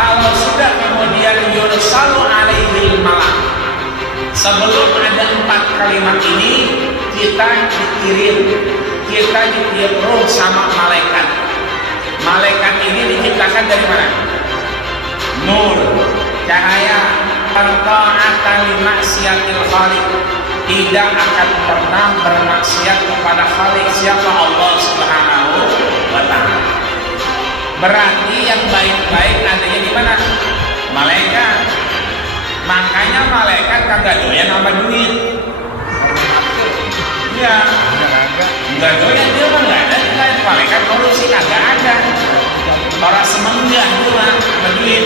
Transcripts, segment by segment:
Kalau sudah kemudian yursalu alaihil malak, sebelum ada 4 kalimat ini kita dikirim ruh sama malaikat. Malaikat ini diciptakan dari mana? Nur, cahaya. Ta'atan li maksiatil khaliq, tidak akan pernah bermaksiat kepada Khalik. Siapa? Allah Subhanahu wa ta'ala. Berarti yang baik-baik adanya di mana? Malaikat. Makanya malaikat kagak doyan sama duit. Ya, enggak doyan, dia mah enggak ada. Malaikat korupsi kagak ada. Orang semenggah itu mah sama duit.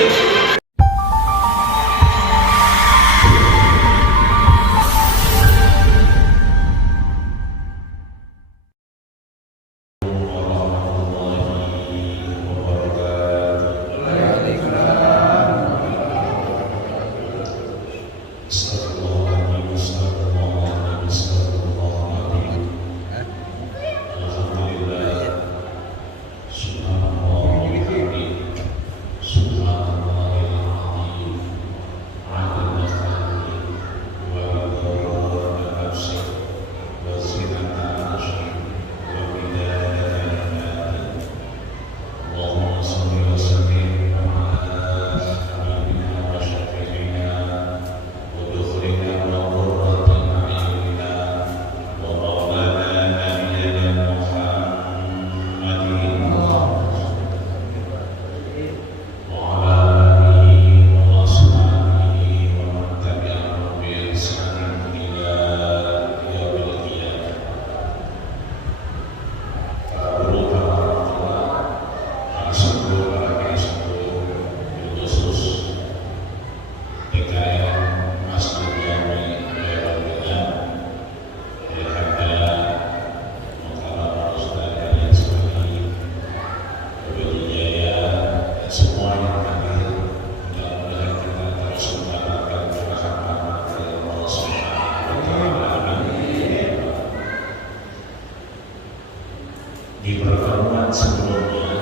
Di pertemuan sebelumnya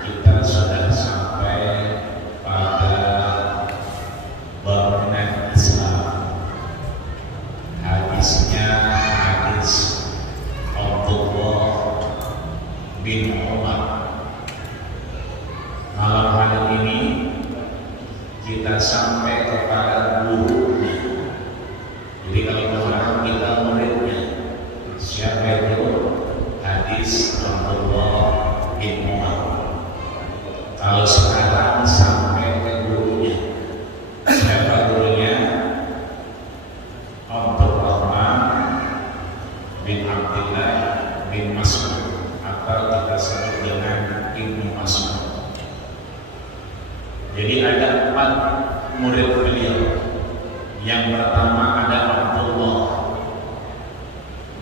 kita sudah sampai pada bangunan Islam. Hadisnya hadis Abdullah bin Umar. Malam hari ini kita sampai kepada gurunya. Jadi kalau orang kita muridnya, siapa itu? Hadis Abdullah bin Umar. Kalau sekarang sampai ke gurunya, siapa gurunya? Abdurrahman bin Abdullah bin Mas'ud, atau kita sebut dengan Ibnu Mas'ud. Jadi ada 4 murid beliau. Yang pertama ada Abdullah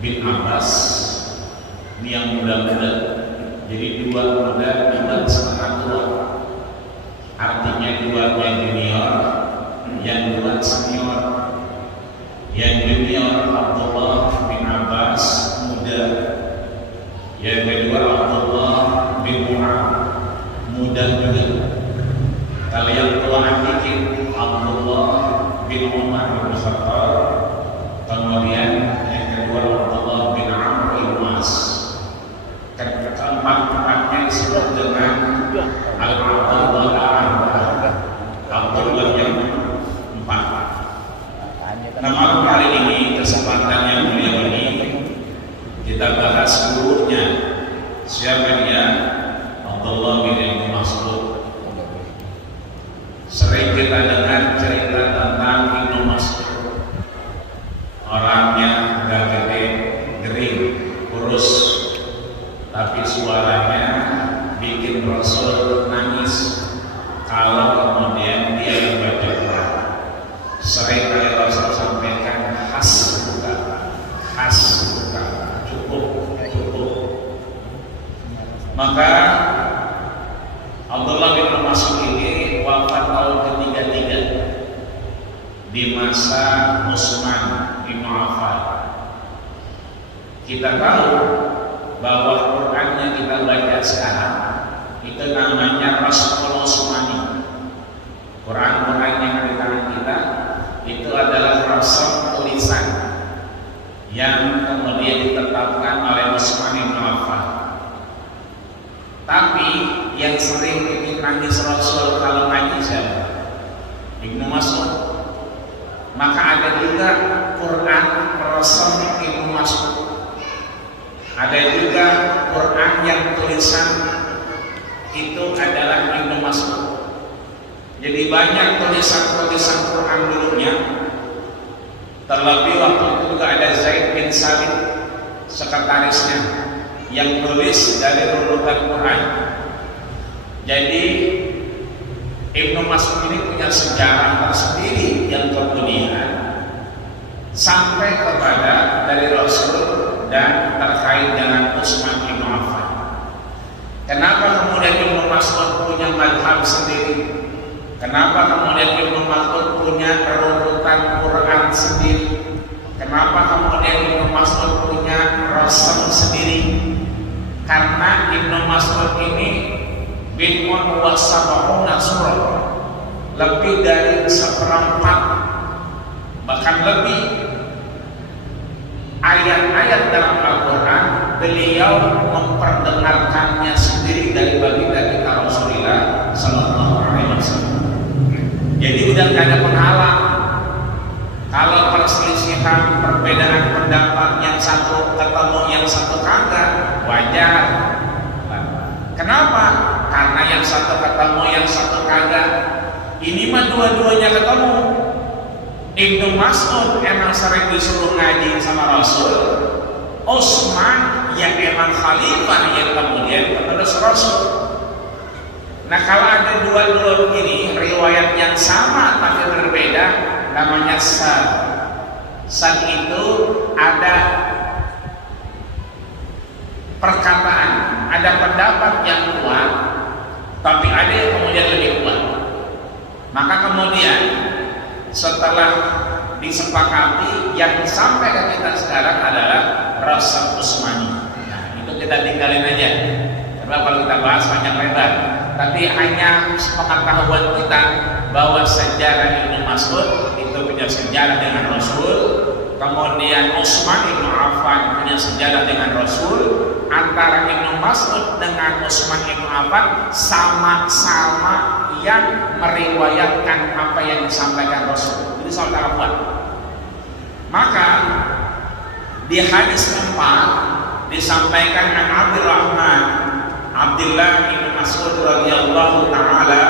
bin Abbas, ini yang muda-muda. Jadi 2 muda, 2 setengah tua. Artinya 2 yang junior, yang 2 senior. Yang junior Abdullah bin Abbas muda. Yang kedua Abdullah bin Umar muda juga. Kalau yang tua dikit Abdullah bin Umar bin Khattab. Kemudian yang kedua Abdullah bin Amr bin As. Keempat-empatnya disebut dengan Al-Abdullah al-Arba'ah, Abdullah yang 4. Nah, malam hari ini kesempatan yang mulia ini kita bahas gurunya. Siapa dia? Abdullah bin Mas'ud. Sering kita dengar cerita tentang Ibnu Mas'ud. Orangnya agak gede, gering, kurus, tapi suaranya bikin Rasul nangis kalau kemudian dia membaca Quran. Sering kali Rasul sampaikan hasbuka, cukup. Maka Abdullah bin Mas'ud ini wafat tahun ke-33 di masa Utsman bin Affan. Kita tahu bahwa Quran yang kita baca sekarang itu namanya Rasul Utsmani. Tapi yang sering bikin nangis Rasul kalau ngaji siapa? Ibnu Mas'ud. Maka ada juga Quran Rasul Ibnu Mas'ud. Ada juga Quran yang tulisan itu adalah Ibnu Mas'ud. Jadi banyak tulisan-tulisan Quran dulunya. Terlebih waktu itu juga ada Zaid bin Sabit, sekretarisnya, yang tulis dari runutan Quran. Jadi Ibnu Mas'ud ini punya sejarah tersendiri yang kemudian sampai kepada dari Rasul dan terkait dengan Utsman bin Affan. Kenapa kemudian Ibnu Mas'ud punya madhab sendiri? Kenapa kemudian Ibnu Mas'ud punya runutan Quran sendiri? Kenapa kemudian Ibnu Mas'ud punya Rasul sendiri? Karena Ibnu Mas'ud ini bid'un wa sab'una surah, lebih dari 1/4 bahkan lebih ayat-ayat dalam Al-Quran beliau memperdengarkannya sendiri dari baginda kita Rasulullah Sallallahu Alaihi Wasallam. Jadi udah gak ada penghalang. Kalau perselisihan, perbedaan pendapat, yang satu ketemu, yang satu kagak, wajar. Kenapa? Karena yang satu ketemu, yang satu kagak. Ini mah dua-duanya ketemu. Ibnu Mas'ud emang sering disuruh ngaji sama Rasul. Utsman yang emang khalifah yang kemudian penerus Rasul. Nah, kalau ada dua-dua ini riwayat yang sama tapi berbeda, namanya sad. Sad itu ada perkataan, ada pendapat yang kuat, tapi ada yang kemudian lebih kuat. Maka kemudian setelah disepakati, yang sampai ke kita sekarang adalah Rasul Utsmani. Nah, itu kita tinggalin aja. Karena kalau kita bahas panjang lebar. Tapi hanya pengetahuan kita bahwa sejarah Ibnu Mas'ud itu punya sejarah dengan Rasul, kemudian Utsman bin Affan punya sejarah dengan Rasul. Antara Ibnu Mas'ud dengan Utsman bin Affan sama-sama yang meriwayatkan apa yang disampaikan Rasul. Jadi saudara buat. Maka di hadis 4 disampaikan an Abdurrahman Abdullah bin Mas'ud radhiyallahu taala,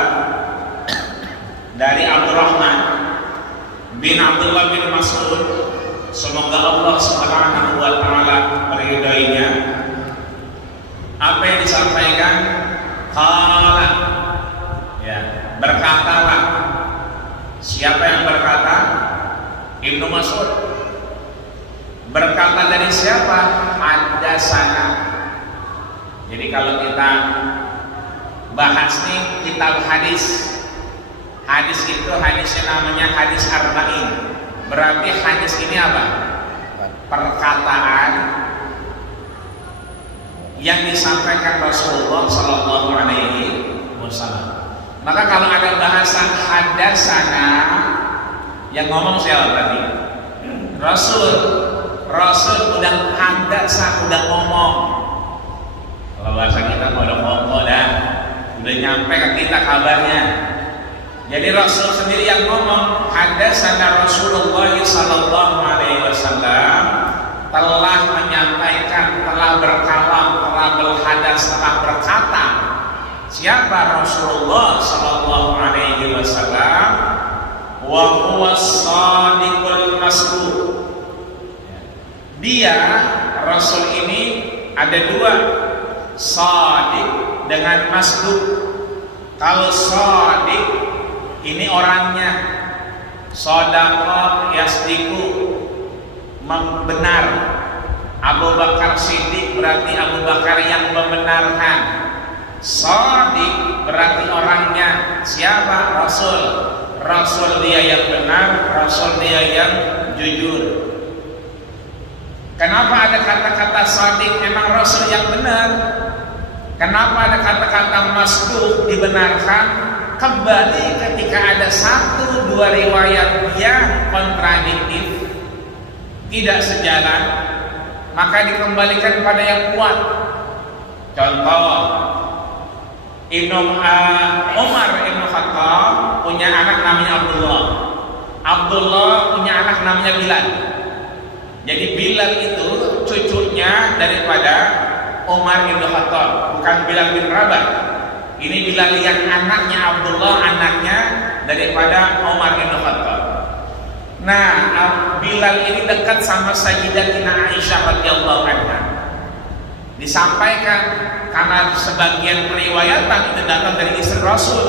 dari Abdurrahman bin Abdullah bin Mas'ud, semoga Allah Subhanahu wa taala meridainya. Apa yang disampaikan? Qala, ya, berkatalah. Siapa yang berkata? Ibnu Mas'ud. Berkata dari siapa? Haddatsana. Jadi kalau kita bahas nih kitab hadis, hadis itu hadisnya namanya hadis arba'in. Berarti hadis ini apa? Perkataan yang disampaikan Rasulullah Sallallahu Alaihi Wasallam. Maka kalau ada bahasa haddatsana, yang ngomong siapa berarti? Rasul udah haddatsa, udah ngomong. Kalau bahasa kita udah ngomong dah, udah nyampe ke kita kabarnya. Jadi Rasul sendiri yang ngomong, haddatsana Rasulullah Sallallahu Alaihi Wasallam telah menyampaikan, telah berkalam, telah berhadas, telah berkata. Siapa? Rasulullah Sallallahu Alaihi Wasallam. Wa huwa shadiqul masduq. Dia Rasul ini ada dua, shadiq dengan masduq. Kalau shadiq ini orangnya, shadaqa yasdiqu, benar. Abu Bakar Siddiq berarti Abu Bakar yang membenarkan. Shadiq berarti orangnya. Siapa? Rasul dia yang benar, Rasul dia yang jujur. Kenapa ada kata-kata shadiq? Memang Rasul yang benar. Kenapa ada kata-kata masduq dibenarkan? Kembali ketika ada satu dua riwayat yang kontradiktif, tidak sejalan, maka dikembalikan pada yang kuat. Contoh, Umar Ibn Khattab punya anak namanya Abdullah. Abdullah punya anak namanya Bilal. Jadi Bilal itu cucunya daripada Umar Ibn Khattab, bukan Bilal bin Rabah. Ini Bilal yang anaknya Abdullah, anaknya daripada Umar Ibn Khattab. Nah, Bilal ini dekat sama Sayyidatina Aisyah radhiyallahu anha. Disampaikan karena sebagian periwayatan itu datang dari istri Rasul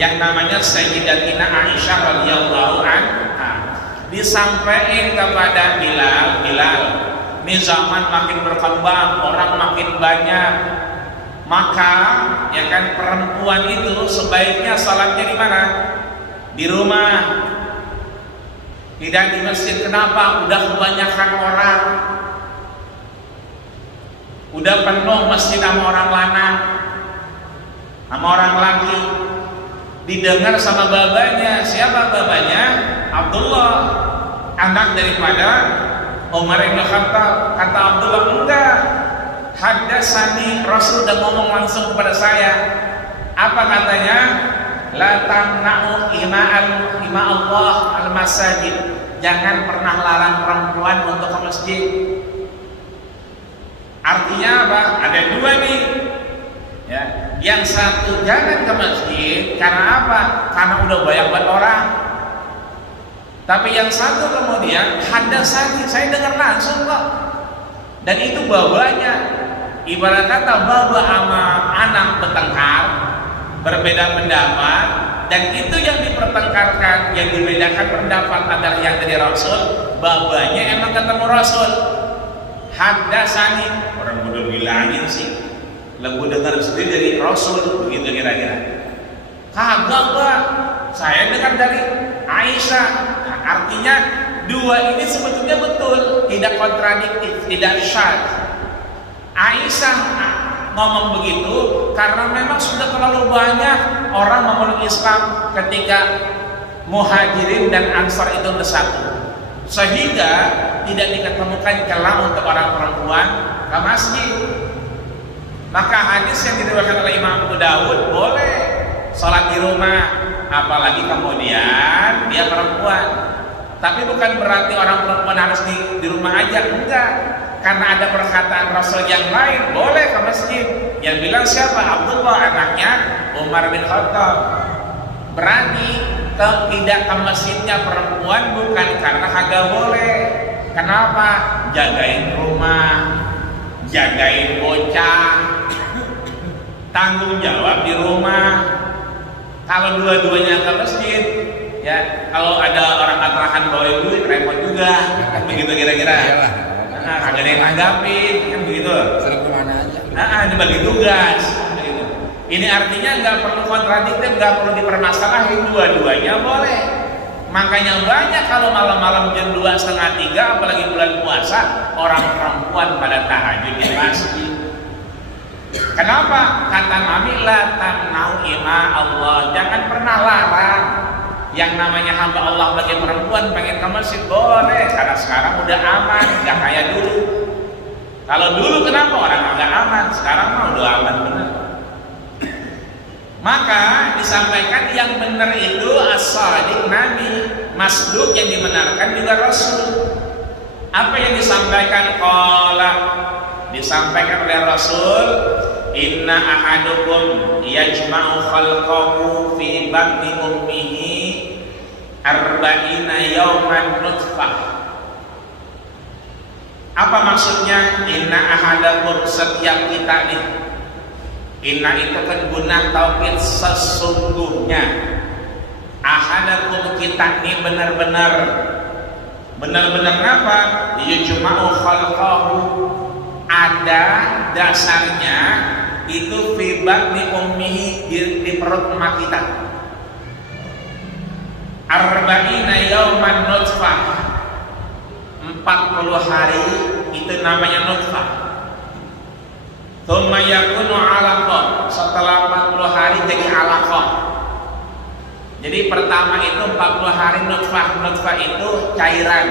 yang namanya Sayyidatina Aisyah radhiyallahu anha. Disampaikan kepada Bilal, ini zaman makin berkembang, orang makin banyak, maka ya kan perempuan itu sebaiknya salatnya di mana? Di rumah, tidak di masjid. Kenapa? Udah kebanyakan orang, udah penuh masjid sama orang lanang, sama orang laki. Didengar sama babanya. Siapa babanya? Abdullah, anak daripada Umar bin Khattab. Kata Abdullah, enggak, haddatsani, Rasul udah ngomong langsung kepada saya. Apa katanya? La tamna'u ima Allah al-masajid. Jangan pernah larang perempuan untuk ke masjid. Artinya apa? Ada dua nih. Ya, yang satu jangan ke masjid karena apa? Karena udah banyak banget orang. Tapi yang satu kemudian haddatsani, saya dengar langsung kok. Dan itu babanya. Ibarat kata baba sama anak bertengkar, berbeda pendapat, dan itu yang dipertengkarkan, yang dibedakan pendapat adalah yang dari Rasul. Babanya emang ketemu Rasul. Haddatsani, orang udah bilangin sih, lagu dengar sendiri dari Rasul, begitu kira-kira. Kagak Pak, saya dengar dari Aisyah. Nah, artinya dua ini sebetulnya betul, tidak kontradiktif, tidak syadz. Aisyah ngomong begitu karena memang sudah terlalu banyak orang memeluk Islam ketika Muhajirin dan Ansar itu bersatu, sehingga tidak diketemukan celah untuk orang perempuan ke masjid. Maka hadis yang diriwayatkan oleh Imam Abu Dawud, boleh sholat di rumah, apalagi kemudian dia perempuan. Tapi bukan berarti orang perempuan harus di rumah aja, enggak. Karena ada perkataan Rasul yang lain, boleh ke masjid. Yang bilang siapa? Abdullah, anaknya Umar bin Khattab. Berarti tidak ke masjidnya perempuan bukan karena kagak boleh. Kenapa? Jagain rumah, jagain bocah, tanggung jawab di rumah. Kalau dua-duanya ke masjid, ya kalau ada orang kontrakan bawa duit repot juga, kan begitu kira-kira. Nah, ada yang nanggapin, kan begitu. Sering kemana aja. Dibagi tugas. Begitu. Ini artinya nggak perlu kontradiktif, nggak perlu dipermasalahin, dua-duanya boleh. Makanya banyak kalau malam-malam jam 2:30, apalagi bulan puasa, orang perempuan pada tahajud di masjid. Kenapa? Kata Nabi, la tamna'u ima Allah. Jangan pernah larang yang namanya hamba Allah bagi perempuan pengen ke masjid, boleh. Karena sekarang udah aman, nggak kayak dulu. Kalau dulu kenapa orang nggak aman? Sekarang mah udah aman benar. Maka disampaikan yang benar itu as-shadiq Nabi, masduq yang dibenarkan juga Rasul. Apa yang disampaikan? Qala, disampaikan oleh Rasul, inna ahadukum yajma'u khalqahu fi batni ummihi arba'ina yawman nutfah. Apa maksudnya? Inna ahadakum, setiap kita nih. Inna itu kan guna taukid, sesungguhnya. Ahadakum, kita nih benar-benar apa? Yajma'u khalqahu, ada dasarnya itu fi batni ummihi, di perut emak kita. Arba'ina yawman nutfah, 40 hari itu namanya nutfah. Tsumma yakunu 'alaqah, setelah 40 hari jadi 'alaqah. Jadi pertama itu 40 hari nutfah. Nutfah itu cairan.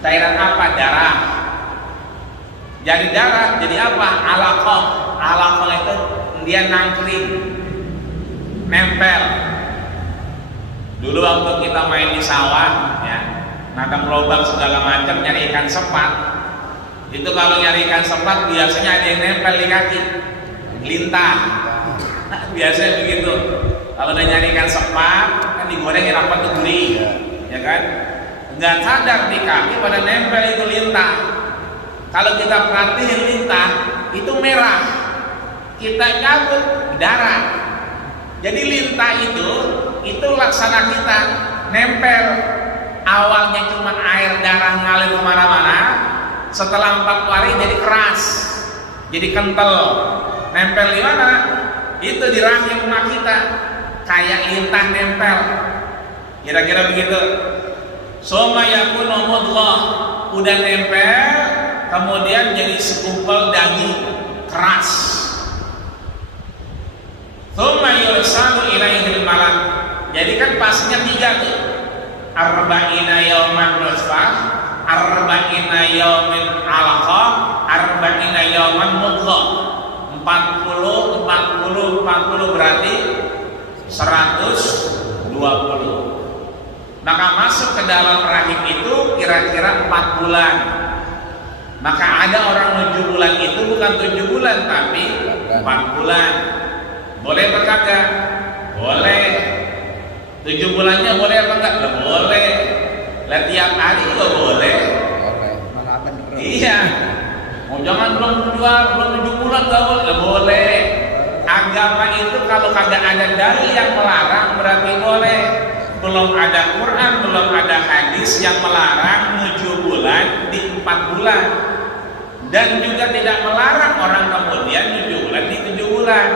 Cairan apa? Darah. Jadi darah jadi apa? 'alaqah. 'Alaqah itu dia nangkring, nempel. Dulu waktu kita main di sawah, ya, nanam lubang segala macam nyari ikan sepat. Itu kalau nyari ikan sepat biasanya ada yang nempel di kaki, lintah. Biasanya begitu. Kalau udah nyari ikan sepat, kan digoreng rapat tuh gurih, ya kan? Nggak sadar di kaki pada nempel itu lintah. Kalau kita perhatiin lintah itu merah, kita cabut darah. Jadi lintah itu laksana kita nempel. Awalnya cuma air darah ngalir kemana-mana, setelah 40 hari jadi keras, jadi kental. Nempel di mana? Itu di rahim emak kita, kayak lintah nempel. Kira-kira begitu. Soma yakunu mudghah, udah nempel, kemudian jadi segumpal daging keras. Soma yursalu ilaihil malak. Jadi kan pasnya 3 tuh. Arba'ina yauman nutfah, arba'ina yaumin alaqah, arba'ina yauman mudghah. 40 berarti 120. Maka masuk ke dalam rahim itu kira-kira 4 bulan. Maka ada orang 7 bulan itu bukan 7 bulan tapi 4 bulan. Boleh apa kagak? Boleh. 7 bulannya boleh apa enggak? Boleh. Lah tiap hari juga boleh. Iya. Mau jangan belum 7 bulan enggak boleh. Boleh. Agama itu kalau kagak ada dalil yang melarang berarti boleh. Belum ada Quran, belum ada hadis yang melarang 7 bulan di 4 bulan. Dan juga tidak melarang orang kemudian 7 bulan di 7 bulan.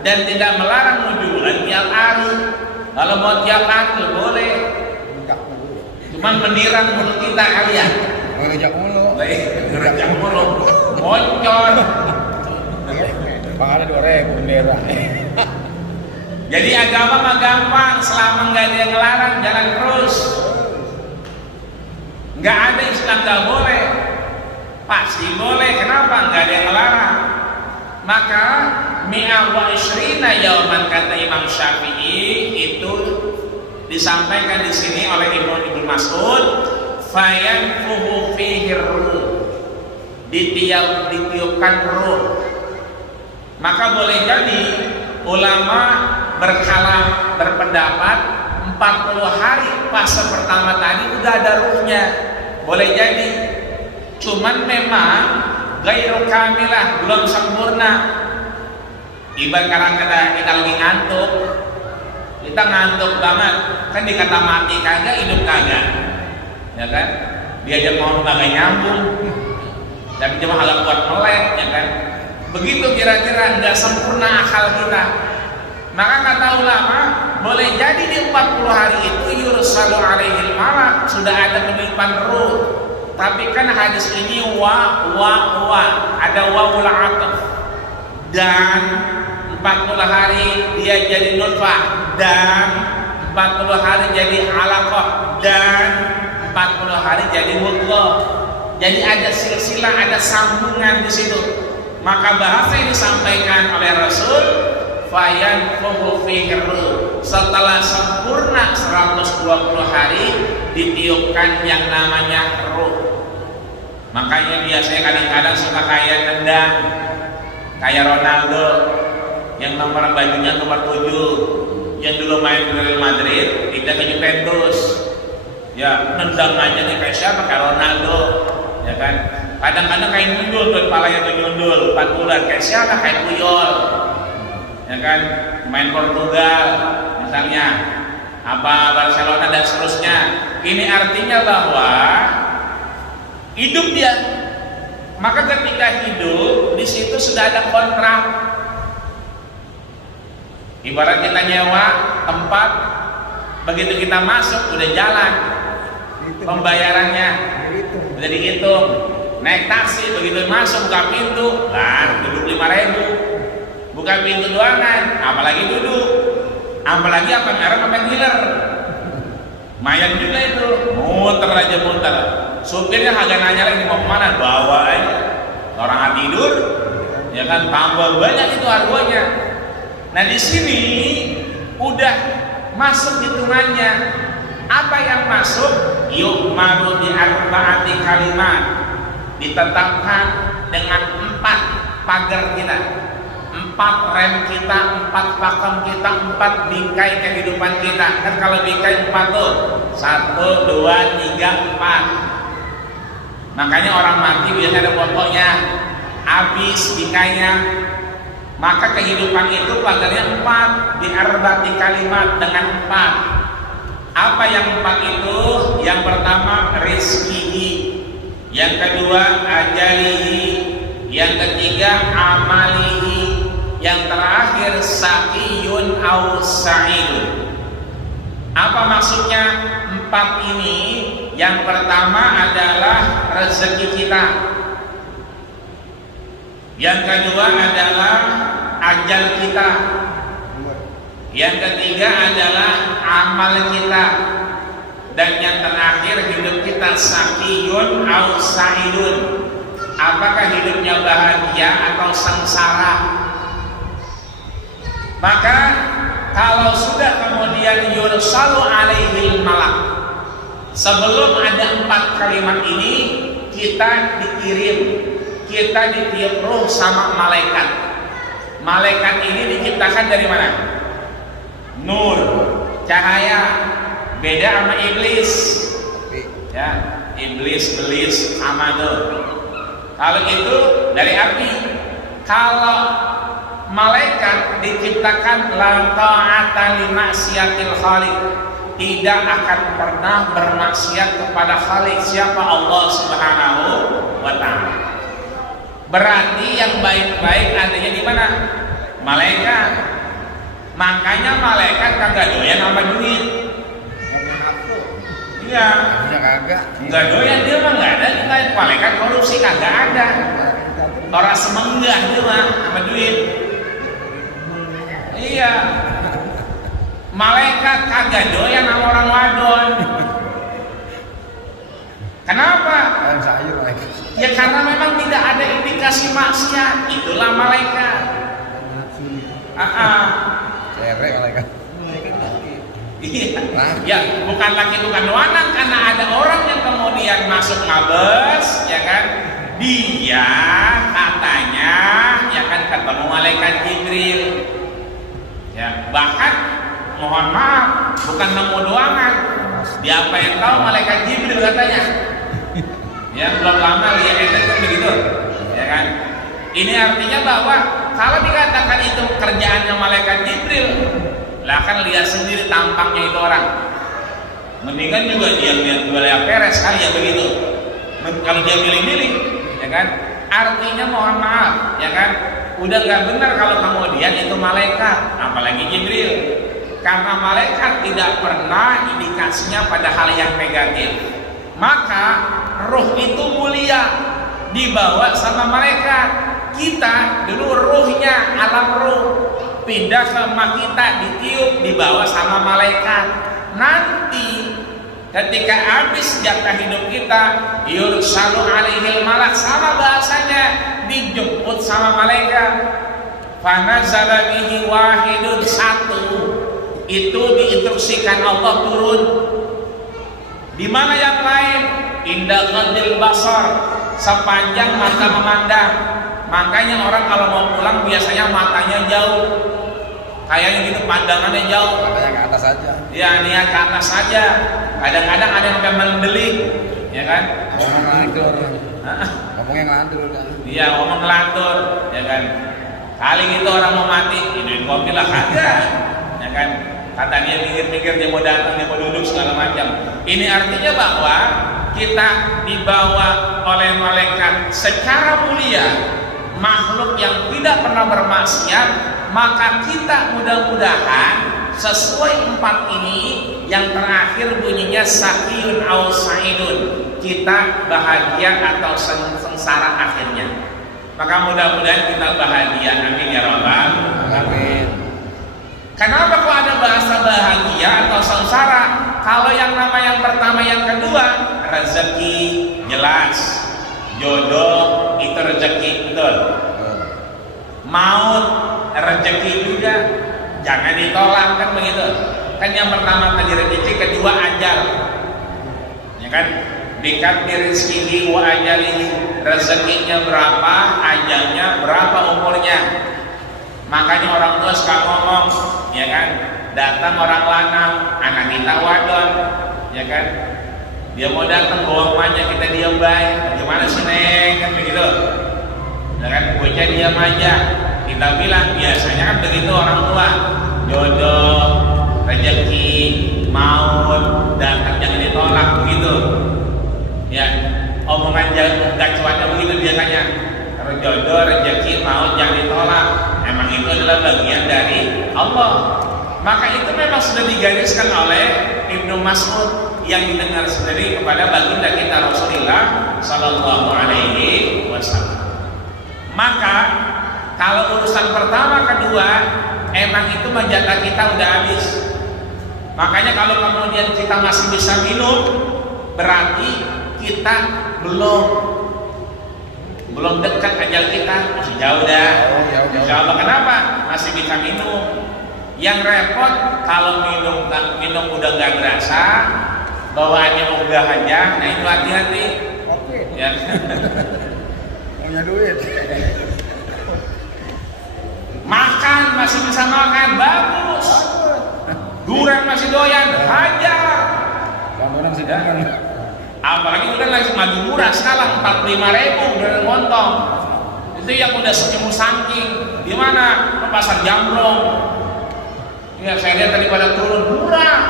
Dan tidak melarang 7 bulan tiap hari. Kalau mau tiap hari boleh. Cuman menirang mulut kita kalian. Ngerejak mulu. Ngerejak mulu. Moncor. Bang ada 2.000 bendera. Jadi agama mah gampang, selama nggak ada yang ngelarang jalan terus. Nggak ada istilah nggak boleh, pasti boleh. Kenapa? Nggak ada yang ngelarang. Maka mi'a wa ishrina yauman kata Imam Syafi'i itu disampaikan di sini oleh Ibnu Mas'ud, fayanfuhu fihi ruh, ditiupkan ruh. Maka boleh jadi ulama berpendapat 40 hari fase pertama tadi udah ada ruhnya, boleh jadi. Cuman memang gairu kamilah, belum sempurna. Ibarat kadang kita lagi ngantuk, kita ngantuk banget, kan dikata mati kagak, hidup kagak, ya kan? Diajak ngomong kagak nyambung, tapi cuma agak kuat melek, ya kan? Begitu kira-kira nggak sempurna akal kita. Maka kata ulama, boleh jadi di 40 hari itu yursalu alaihil malak, sudah ada penipuan ruh. Tapi kan hadis ini ada wawul ataf. Dan 40 hari dia jadi nutfah, dan 40 hari jadi alaqah, dan 40 hari jadi mudghah. Jadi ada silsilah, ada sambungan di situ. Maka bahasa yang disampaikan oleh Rasul, fayanfuhu fihi ruh, setelah sempurna 120 hari ditiupkan yang namanya ruh. Makanya biasanya kadang-kadang suka kayak nendang, kayak Ronaldo yang nomor bajunya nomor 7, yang dulu main di Real Madrid, pindah ke Juventus. Ya nendang aja nih kayak siapa? Kayak Ronaldo, ya kan? Kadang-kadang kayak nyundul tuh, kepalanya tuh nyundul 4 bulan, kayak siapa? Kayak Puyol, ya kan? Main Portugal misalnya, apa Barcelona dan seterusnya. Ini artinya bahwa hidup dia. Maka ketika hidup di situ sudah ada kontrak. Ibarat kita nyewa tempat, begitu kita masuk udah jalan pembayarannya, udah dihitung. Naik taksi begitu masuk buka pintu, lah duduk 5.000. Buka pintu doangan, apalagi duduk, apalagi apa ngarep apa ngiler. Mayan juga itu, muter aja muter. Supirnya agak nanya lagi mau kemana, bawa aja. Orang tidur, ya kan, tambah banyak itu argonya. Nah di sini udah masuk hitungannya. Apa yang masuk? Yu'maru bi arba'ati kalimat, ditetapkan dengan 4 pagar kita, 4 rem kita, 4 pakem kita, 4 bingkai kehidupan kita. Kan kalau bingkai 4 tuh 1, 2, 3, 4. Makanya orang mati biasanya ada pokoknya, habis bingkainya. Maka kehidupan itu pagarnya 4, di arba'ati kalimat, dengan 4. Apa yang 4 itu? Yang pertama rizkihi, yang kedua ajalihi, yang ketiga amalihi, yang terakhir sa'iyun au sa'idun. Apa maksudnya 4 ini? Yang pertama adalah rezeki kita, yang kedua adalah ajal kita, yang ketiga adalah amal kita, dan yang terakhir hidup kita saqiyun au sa'idun. Apakah hidupnya bahagia atau sengsara? Maka kalau sudah kemudian yursalu alaihil malak, sebelum ada 4 kalimat ini kita dikirim, kita ditiup ruh sama malaikat. Malaikat ini diciptakan dari mana? Nur, cahaya. Beda sama iblis. Ya, iblis, belis, sama tuh. Kalau itu dari api. Kalau malaikat diciptakan la ta'ata li maksiatil khaliq, tidak akan pernah bermaksiat kepada Khalik. Siapa? Allah Subhanahu wa ta'ala. Berarti yang baik-baik adanya di mana? Malaikat. Makanya malaikat kagak doyan sama duit. Iya. Enggak doyan dia mah, enggak ada. Kita malaikat korupsi kagak ada. Orang semenggah dia mah sama duit. Iya. Malaikat kagak doyan sama orang wadon. Kenapa? Ya karena memang tidak ada indikasi maksiat. Itulah malaikat. Cerek malaikat. Iya. Ya bukan laki bukan wanang, karena ada orang yang kemudian masuk ngabes, ya kan? Dia katanya, ya kan, ketemu malaikat Jibril. Ya bahkan mohon maaf, bukan nemu doangan. Dia apa yang tahu malaikat Jibril katanya. Ya belum lama lihat itu kan begitu, ya kan? Ini artinya bahwa kalau dikatakan itu kerjaannya malaikat Jibril, lah kan lihat sendiri tampangnya itu orang. Mendingan juga dia lihat wilayah Peres kali ya begitu. Kalau dia milih-milih, ya kan? Artinya mohon maaf, ya kan? Udah nggak benar kalau kemudian itu malaikat, apalagi Jibril. Karena malaikat tidak pernah indikasinya pada hal yang negatif. Maka ruh itu mulia, dibawa sama malaikat. Kita dulu ruhnya alam ruh, pindah ke mak kita, ditiup, dibawa sama malaikat. Nanti ketika habis jatah hidup kita, yursalu alaihil malak, sama bahasanya, dijemput sama malaikat. Fanazala bihi wahidun, 1 itu diinstruksikan Allah turun. Di mana yang lain? Indah qadil basar, sepanjang mata memandang. Makanya orang kalau mau pulang biasanya matanya jauh, kayaknya gitu, pandangannya jauh. Matanya ke atas aja. Ya niat ke atas saja. Kadang-kadang ada yang sampai mendelik, ya kan? Ngomong ngelantur. Ngomongnya ngelantur udah. Iya ngomong ngelantur, ya kan? Kali gitu orang mau mati, hidupin kopi lah kagak, ya kan? Kata dia mikir-mikir, dia mau datang, dia mau duduk segala macam. Ini artinya bahwa kita dibawa oleh malaikat secara mulia, makhluk yang tidak pernah bermaksiat. Maka kita mudah-mudahan sesuai 4 ini, yang terakhir bunyinya saqiyun au sa'idun, kita bahagia atau sengsara akhirnya. Maka mudah-mudahan kita bahagia, amin ya rabbal alamin. Kenapa kok ada bahasa bahagia atau sengsara? Kalau yang nama yang pertama, yang kedua, rezeki jelas, jodoh itu rezeki, betul. maut, rezeki juga jangan ditolak, kan begitu. Kan yang pertama tadi rezeki, kedua ajal, ya kan? Bikat rizkihi wa ajalihi, rezekinya berapa, ajalnya berapa, umurnya. Makanya orang tua suka ngomong, ya kan, datang orang lanang, anak kita wadon, ya kan, dia mau datang bawa emaknya, kita diam baik, gimana sih neng, kan begitu, ya kan, bocah diam aja, kita bilang biasanya kan begitu orang tua, jodoh, rezeki, maut, datang jangan ditolak, begitu, ya, omongan gacuannya begitu biasanya, kalau jodoh, rezeki, maut jangan ditolak, emang itu adalah bagian dari Allah. Maka itu memang sudah digariskan oleh Ibnu Mas'ud yang didengar sendiri kepada baginda kita Rasulullah Sallallahu Alaihi Wasallam. Maka kalau urusan pertama kedua emang itu jatah kita udah habis. Makanya kalau kemudian kita masih bisa minum, berarti kita belum dekat ajal kita, masih jauh dah. Insya Allah. Kenapa? Masih bisa minum. Yang repot kalau minum udah nggak berasa, bawaannya ogah aja, nah itu hati-hati. Oke. Ya. Punya duit. Makan masih bisa makan, bagus. Durian masih doyan, hajar. Kamu masih dagang. Apalagi udah lagi madu murah sekarang 45.000 udah ngontong. Itu yang udah senyum saking. Di mana? Ke Pasar Jambrong. Ya saya lihat tadi pada turun murah.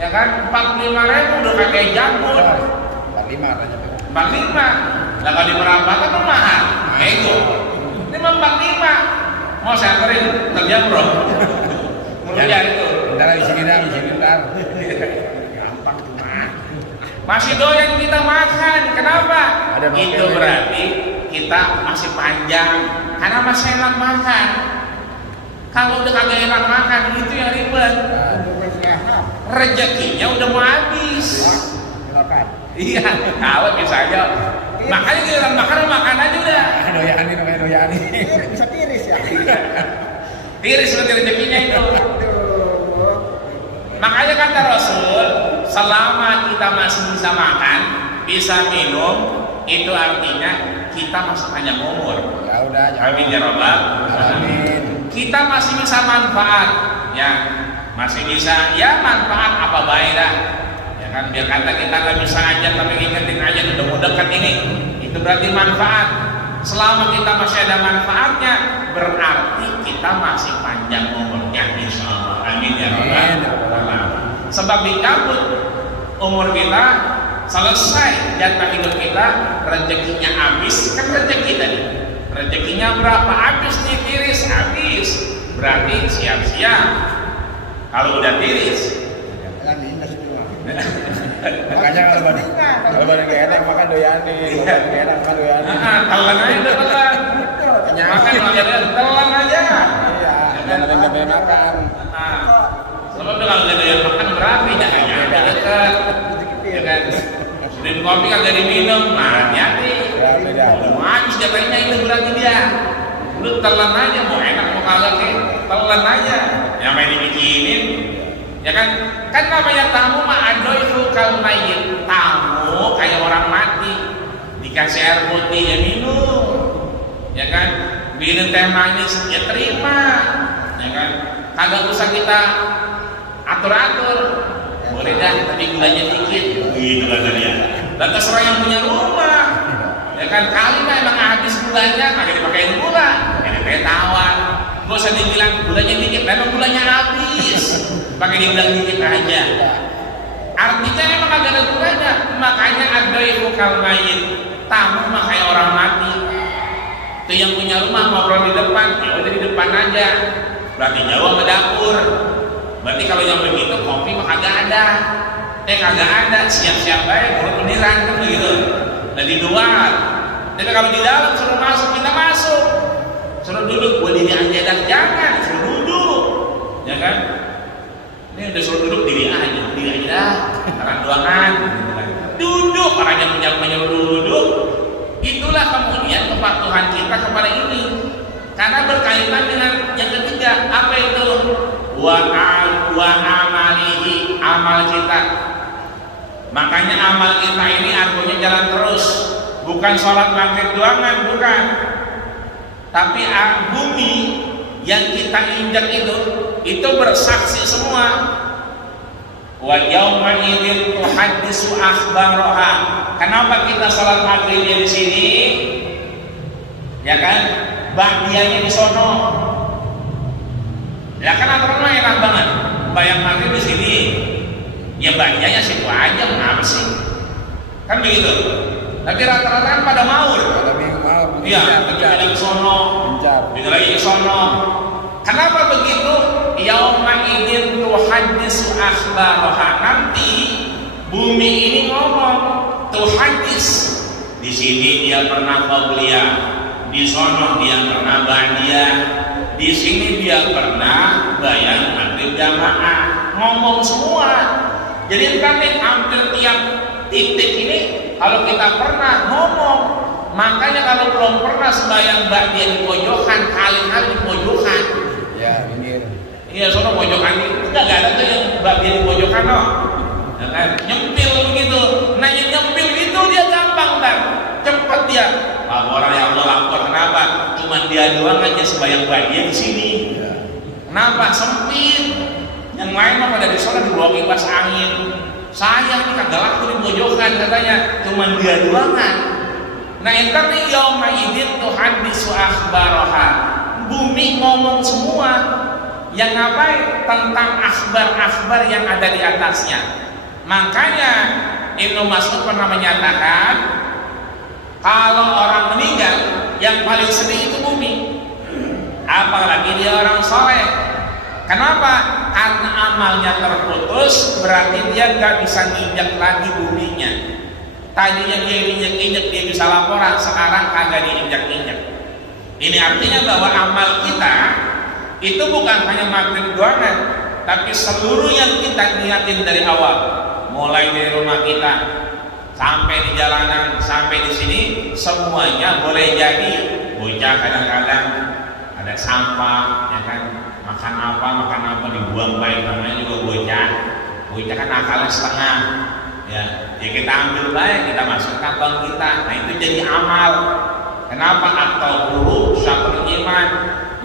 Ya kan? 45.000 udah kayak jambul. 45 katanya. 45. Lah kalau di Merambakan kan mahal. Ego. Ini 45. Mau saya anterin ke Jambrong. Mulia itu. Bentar di sini dah, Gampang tuh mah. Masih doyan kita makan. Kenapa? Itu berarti kita masih panjang karena masih enak makan. Kalau udah kagak enak makan itu yang ribet. Rezekinya udah mau habis. Iya, kalau misalnya makanya kita makan aja udah. Doyani namanya doyani. Bisa tiris ya. Tiris berarti rezekinya itu. Makanya kata Rasul, selama kita masih bisa makan, bisa minum, itu artinya kita masih panjang umur. Ya udah, Amin ya Rabbal Alamin. Kita masih bisa manfaat, ya, masih bisa, ya manfaat apa baik dah, ya kan. Biar kata kita nggak bisa aja tapi ingetin aja udah dekat ini, itu berarti manfaat. Selama kita masih ada manfaatnya, berarti kita masih panjang umurnya, insya Allah. Amin ya Rabbal Alamin. Sebab dicabut umur kita, selesai jatah hidup kita, rezekinya habis, kan rezeki tadi. Rezekinya berapa? Habis nih, tiris, habis. Berarti siap-siap. Kalau udah tiris. Makanya kalau badan gak enak makan doyani, kalau badan gak enak makan doyani. Telan aja udah telan. Makan telan aja. Iya, jangan ada makan. Sebab kalau gak doyan makan berarti jangan dekat. Ya kan? Sudah kopi kagak diminum, nah hati-hati. Mau habis jatahnya itu berarti dia. Lu telan aja, mau enak mau kagak sih, telan aja. Yang main dibikinin, ya kan? Kan namanya tamu mah itu kalau main tamu kayak orang mati, dikasih air putih ya minum, ya kan? Minum teh manis ya terima, ya kan? Kagak usah kita atur-atur. Boleh dah, tapi gulanya dikit. Gitu kata dia. Dan terserah yang punya rumah. Ya kan, kali mah emang habis gulanya, kagak dipakein gula. Ini teh tawar. Gak usah dibilang gulanya dikit, memang gulanya habis. Pakai dibilang dikit aja. Artinya emang kagak ada gulanya. Makanya ada ibu kalmayin. Tamu mah kayak orang mati. Itu yang punya rumah ngobrol di depan, ya udah di depan aja. Berarti jauh sama dapur. Berarti kalau yang begitu kopi mah kagak ada, kagak ada, siap-siap baik, mulut meniran kan begitu. Nah di luar, tapi kalau di dalam suruh masuk kita masuk, suruh duduk, buat diri aja dan jangan suruh duduk, ya kan? Ini udah suruh duduk diri aja dah, karena doangan, duduk, orang yang punya rumah duduk. Itulah kemudian kepatuhan kita kepada ini. Karena berkaitan dengan yang ketiga, apa itu? Wa amalihi, amal kita. Makanya amal kita ini artinya jalan terus, bukan sholat maghrib doangan, bukan. Tapi bumi yang kita injak itu bersaksi semua. Wa yauma idzin tuhaddisu akhbaraha. Kenapa kita sholat maghribnya di sini? Ya kan? Badianya di sono. Ya kan aturan enak banget. Bayang maghrib di sini. Ya badianya situ aja, kenapa sih? Kan begitu. Tapi rata-rata kan pada maur. Iya, kita lagi sono, kita lagi sono. Kenapa begitu? Yauma idzin tuhaddisu akhbaraha. Nanti bumi ini ngomong tuhaddis. Di sini dia pernah qabliyah, di sono dia pernah ba'diyah, di sini dia pernah bayang maghrib jamaah. Ngomong semua. Jadi kami hampir tiap titik ini kalau kita pernah ngomong. Makanya kalau belum pernah sembahyang ba'diyah di pojokan, kali-kali di pojokan. Ya, pinggir. Iya, sono pojokan itu enggak ada tuh yang ba'diyah di pojokan loh. Ya kan? Nyempil begitu. Nah, yang nyempil itu dia gampang kan. Cepat dia. Laporan ya Allah, lapor kenapa? Cuman dia doang aja sembahyang ba'diyah di sini. Ya. Kenapa? Sempit. Yang lain mah pada di sana dibawa kipas angin. Saya ini kagak laku di pojokan katanya, cuman dia doangan. Nah, entar nih yauma idzin tuhaddisu akhbaraha. Bumi ngomong semua. Yang ngapain? Tentang akhbar-akhbar yang ada di atasnya. Makanya Ibnu Mas'ud pernah menyatakan kalau orang meninggal yang paling sedih itu bumi. Apalagi dia orang soleh. Kenapa? Karena amalnya terputus, berarti dia gak bisa nginjak lagi buminya. Tadinya dia injak-injak, dia bisa laporan, sekarang kagak diinjak-injak. Ini artinya bahwa amal kita itu bukan hanya maghrib doangan, tapi seluruh yang kita niatin dari awal, mulai dari rumah kita sampai di jalanan, sampai di sini, semuanya boleh jadi. Bocah kadang-kadang ada sampah, ya kan? Makan apa dibuang baik, namanya juga bocah kan akalnya setengah, ya kita ambil baik, kita masukkan bank kita. Nah, itu jadi amal. Kenapa? Atau huru syatrul iman,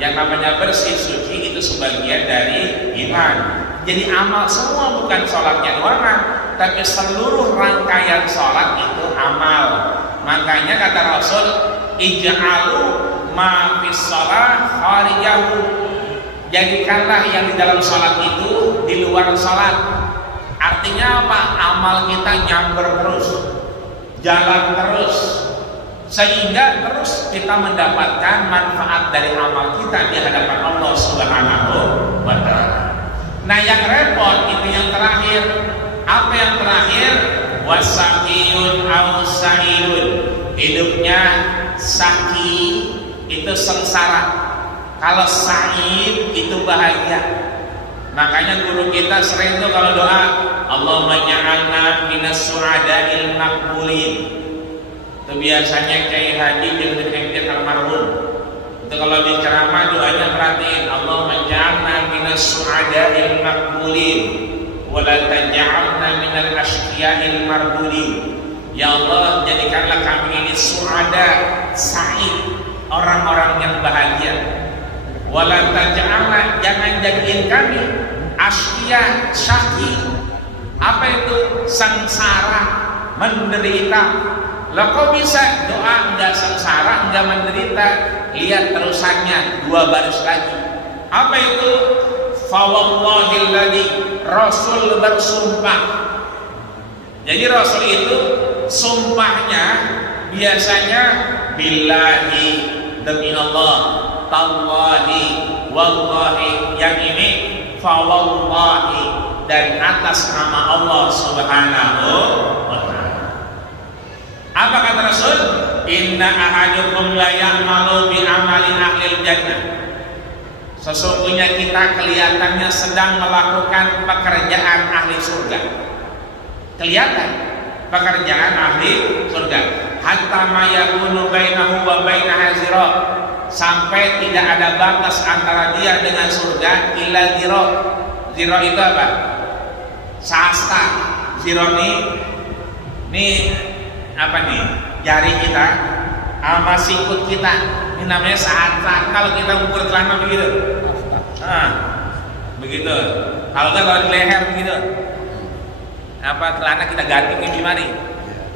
yang namanya bersih suci itu sebagian dari iman. Jadi amal semua, bukan sholatnya doangan, tapi seluruh rangkaian sholat itu amal. Makanya kata Rasul, ij'alu ma fis shalah kharijahu. Jadikanlah yang di dalam sholat itu di luar sholat. Artinya apa? Amal kita nyamber terus, jalan terus, sehingga terus kita mendapatkan manfaat dari amal kita di hadapan Allah Subhanahu wa Ta'ala. Nah, yang repot itu yang terakhir. Apa yang terakhir? Wasaqiyun aw sa'ilun. Hidupnya saki itu sengsara. Kalau sa'id itu bahagia. Makanya guru kita sering tuh kalau doa, Allahumma ja'alna minas su'ada'il maqbulin. Itu biasanya Kiai Haji Jendrik almarhum. Itu kalau di ceramah doanya perhatiin, Allahumma ja'alna minas su'ada'il maqbulin wa la taj'alna minal asqiya'il mardudin. Ya Allah, jadikanlah kami ini su'ada, sa'id, orang-orang yang bahagia. Wala taj'alna, jangan jadiin kami asqiya, syaqi. Apa itu? Sengsara, menderita. Lah kok bisa doa enggak sengsara, enggak menderita? Lihat terusannya, 2 baris lagi. Apa itu? Fa wallahilladzi, Rasul bersumpah. Jadi Rasul itu sumpahnya biasanya billahi, demi Allah, tallahi, wallahi. Yang ini fa wallahi, dan atas nama Allah Subhanahu wa Ta'ala. Apa kata Rasul? Inna ahadukum la ya'malu bi amali ahlil jannah. Sesungguhnya kita kelihatannya sedang melakukan pekerjaan ahli surga. Kelihatan pekerjaan ahli surga. Hatta ma yakunu bainahu wa bainaha zira, sampai tidak ada batas antara dia dengan surga illa ziro. Ziro itu apa? Sasta. Ziro nih apa nih? Jari kita sama sikut kita. Ini namanya sasta. Kalau kita ukur celana begitu. Begitu. Kalau di leher begitu. Apa celana kita ganti ke gimana?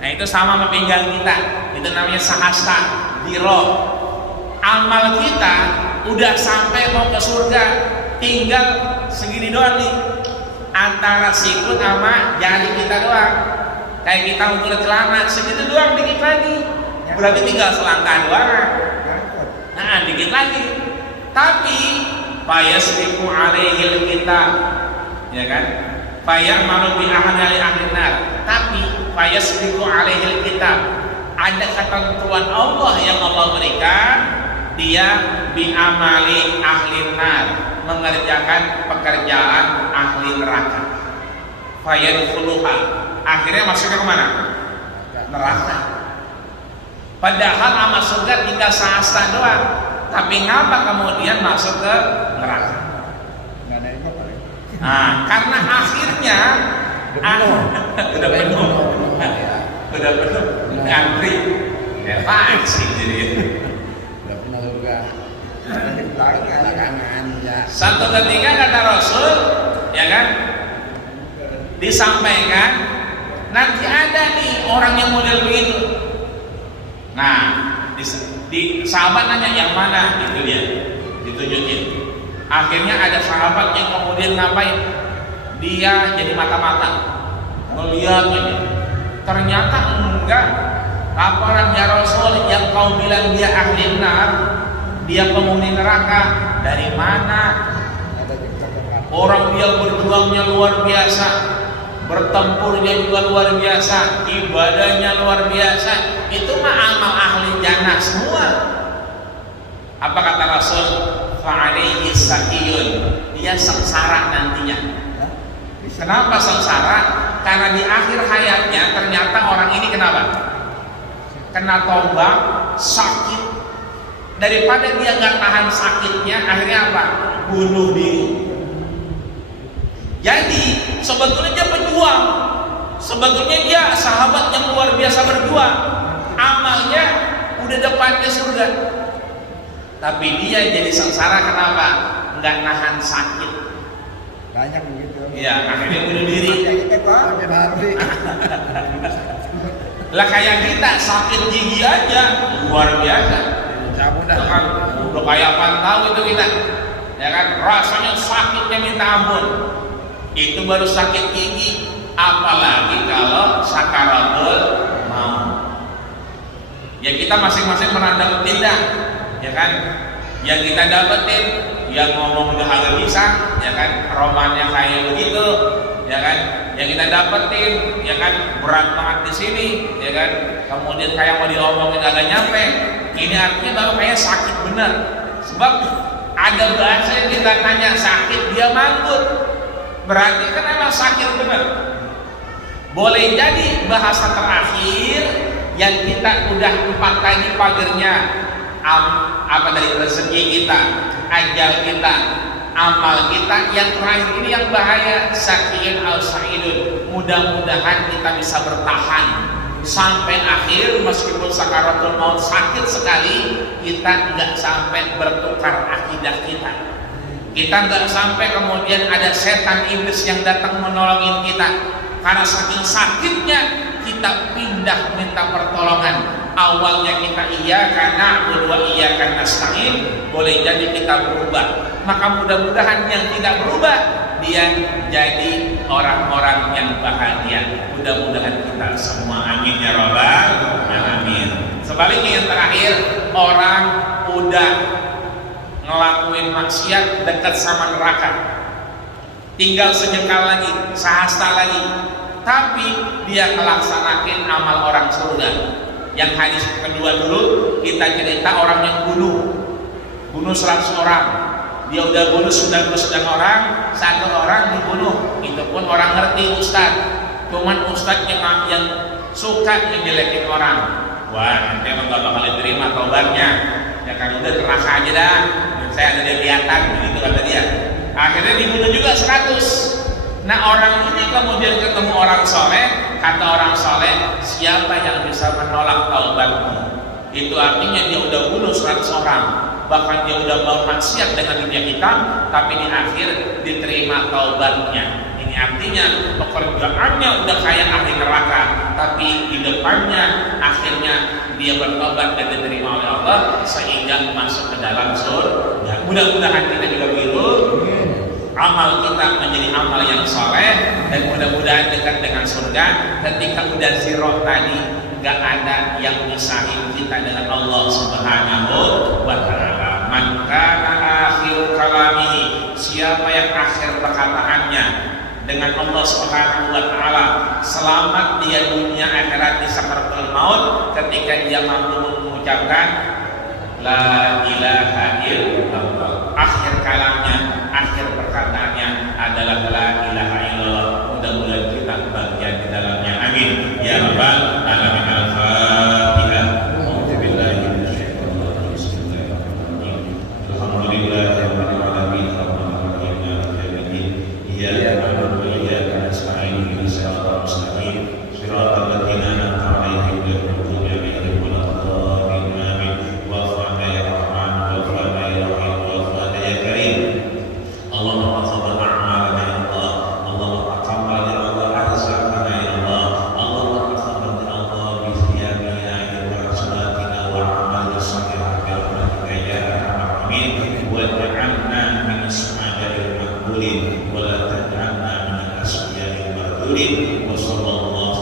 Nah itu sama sama pinggang kita. Itu namanya sahasta. Ziro. Amal kita udah sampai mau ke surga, tinggal segini doang nih antara sikut sama jari kita doang. Kayak kita ukur celana segini doang, dikit lagi, berarti tinggal selangkah doang. Nah dikit lagi, tapi fayasbiqu alaihil kitab, ya kan? Fayamalu bi ahli nar, tapi fayasbiqu alaihil kitab, ada ketentuan Allah yang Allah berikan, dia bi'amali ahli nar, mengerjakan pekerjaan ahli neraka. Fayadkhuluha, akhirnya masuknya kemana? Neraka. Padahal amal surga tinggal sahasta doang, tapi ngapa kemudian masuk ke neraka? Nah, karena akhirnya udah penuh, ngantri, ya sih jadi. Satu ketika kata Rasul, ya kan, disampaikan nanti ada nih orang yang model begitu. Nah, di sahabat nanya yang mana, itu dia ditunjukin. Akhirnya ada sahabat yang kemudian ngapain? Dia jadi mata-mata melihat ini. Ternyata enggak. Laporan ya Rasul, yang kau bilang dia ahli nar, dia penghuni neraka, dari mana? Orang dia berjuangnya luar biasa, bertempurnya juga luar biasa, ibadahnya luar biasa. Itu mah amal ahli jannah semua. Apa kata Rasul? Fa'alaihi saqiyun, dia sengsara nantinya. Kenapa sengsara? Karena di akhir hayatnya ternyata orang ini kenapa? Kena tombak, sakit. Daripada dia nggak tahan sakitnya, akhirnya apa? Bunuh diri. Jadi sebetulnya dia pejuang, sebetulnya dia sahabat yang luar biasa berjuang, amalnya udah depannya surga, tapi dia jadi sengsara. Kenapa? Nggak nahan sakit. Banyak begitu. Iya, akhirnya bunuh diri. Lah kayak kita sakit gigi aja luar biasa. Kan udah kayak pantau itu kita, ya kan, rasanya sakitnya minta ampun. Itu baru sakit gigi, apalagi kalau sakaratul maut. Ya kita masing-masing pernah dapetin dah, ya kan? Yang kita dapetin, yang ngomong udah agak bisa, ya kan? Romannya kayak begitu, ya kan? Yang kita dapetin, ya kan, berat banget di sini, ya kan? Kemudian kayak mau diomongin agak nyampe. Ini artinya bahwa kayak sakit benar. Sebab ada bahasa yang kita tanya sakit, dia manggut. Berarti kan emang sakit benar. Boleh jadi bahasa terakhir yang kita udah 4 kali pagernya, apa dari rezeki kita, ajal kita, amal kita, yang terakhir ini yang bahaya, sakiyun al sa'idun. Mudah-mudahan kita bisa bertahan sampai akhir, meskipun sakaratul maut sakit sekali, kita nggak sampai bertukar akidah kita. Kita nggak sampai kemudian ada setan iblis yang datang menolongin kita. Karena saking sakitnya kita pindah minta pertolongan. Awalnya kita iya karena kedua iya karena nasta'in, boleh jadi kita berubah. Maka mudah-mudahan yang tidak berubah, dia jadi orang-orang yang bahagia. Mudah-mudahan kita semua, amin ya rabbal alamin. Sebaliknya yang terakhir, orang udah ngelakuin maksiat dekat sama neraka, tinggal sejengkal lagi, sehasta lagi, tapi dia melaksanakan amal orang surga. Yang hadis kedua dulu kita cerita orang yang bunuh 100 orang. Dia udah bunuh 99 orang, 1 orang dibunuh. Itu pun orang ngerti ustaz. Cuman ustaz yang suka ngejelekin orang. Wah, nanti emang gak bakal diterima taubatnya. Ya kan udah neraka aja dah, saya ada kelihatan begitu kata dia. Akhirnya dibunuh juga 100. Nah orang ini kemudian ketemu orang soleh, kata orang soleh, siapa yang bisa menolak taubatmu? Itu artinya dia udah bunuh 100 orang, bahkan dia udah bermaksiat dengan dunia kita, tapi di akhir diterima taubatnya. Ini artinya pekerjaannya udah kayak ahli neraka, tapi di depannya akhirnya dia bertobat dan diterima oleh Allah sehingga masuk ke dalam surga. Mudah-mudahan kita juga begitu. Amal kita menjadi amal yang soleh dan mudah-mudahan dekat dengan surga. Ketika udah zero tadi, gak ada yang misahin kita dengan Allah Subhanahu wa Ta'ala. Man kana akhir kalamihi, siapa yang akhir perkataannya dengan Allah Subhanahu wa Ta'ala, selamat dia dunia akhirat di sakaratul maut, ketika dia mampu mengucapkan la ilaha illallah. Akhir kalamnya, akhir perkataannya adalah la ilaha illallah. Mudah-mudahan kita kebahagiaan di dalamnya. Amin ya rabbal alamin. Al-Fatihah. A'udzubillahi minasyaitonir rajim. Bismillahirrahmanirrahim. Alhamdulillahirabbil alamin. Arrahmanirrahim. Maliki yaumiddin. Iyyaka na'budu wa iyyaka nasta'in. Ihdinas siratal mustaqim. Shiratal ladzina an'amta 'alaihim ghairil maghdubi 'alaihim waladdallin. Amin. Wa'afana ya Rahman, wa'afana ya Rahim, wa'afana ya Karim. Allahumma taqabbal a'malana ya Allah. Allahumma taqabbal ya Allah arzaqana ya Allah. Allahumma taqabbal ya Allah bi siyamina wa salatina wa a'malina salihah bi rahmatika ya arhamar rahimin. Waj'alna min as-sa'adatil maqbulin wa la taj'alna min al-asqiyil mardudin. Wa sallallahu